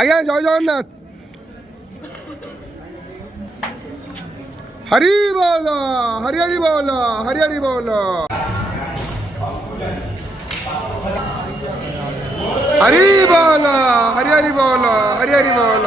ଆଜ୍ଞା ଜୟ ଜଗନ୍ନାଥ। ହରି ବୋଲ ହରି ହରି ବୋଲ ହରି ହରି ବୋଲ ହରି ବୋଲ ହରି ହରି ବୋଲ ହରି ହରି ବୋଲ।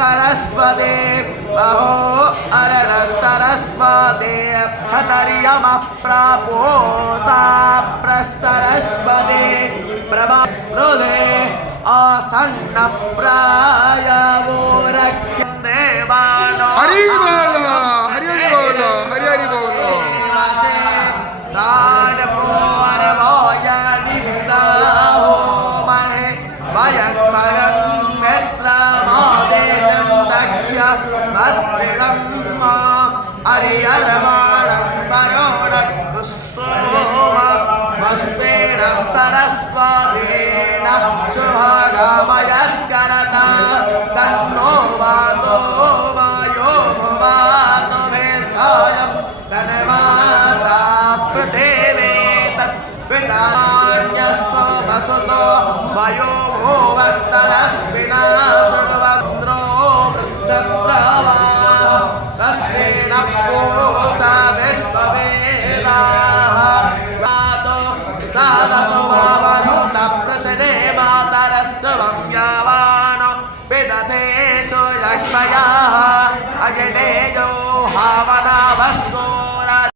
सरस्वती अहो अरर सरस्वती क्षतरियम प्रपोसा प्रसरस्वती प्रभा हृदे आसन्न प्रायवो रक्षन्ते बालो हरि बोल हरि हरि बोल हरि हरि बोल। सरस्वतेन शुभगामयस्करता तन्नो वातो वायो भवातो मे सायं तन्माता पृथिवे तत्पितान्यस्व वसुतो वयो भुवस्तरस्विना सर्वन्द्रो वृद्धस्रवा तस्तेन पूसा विश्ववेदाः वातो सावसो वावनो तप्रसदे मातरस्वं यावानो पिदते सुयक्ष्मयाः अजनेजो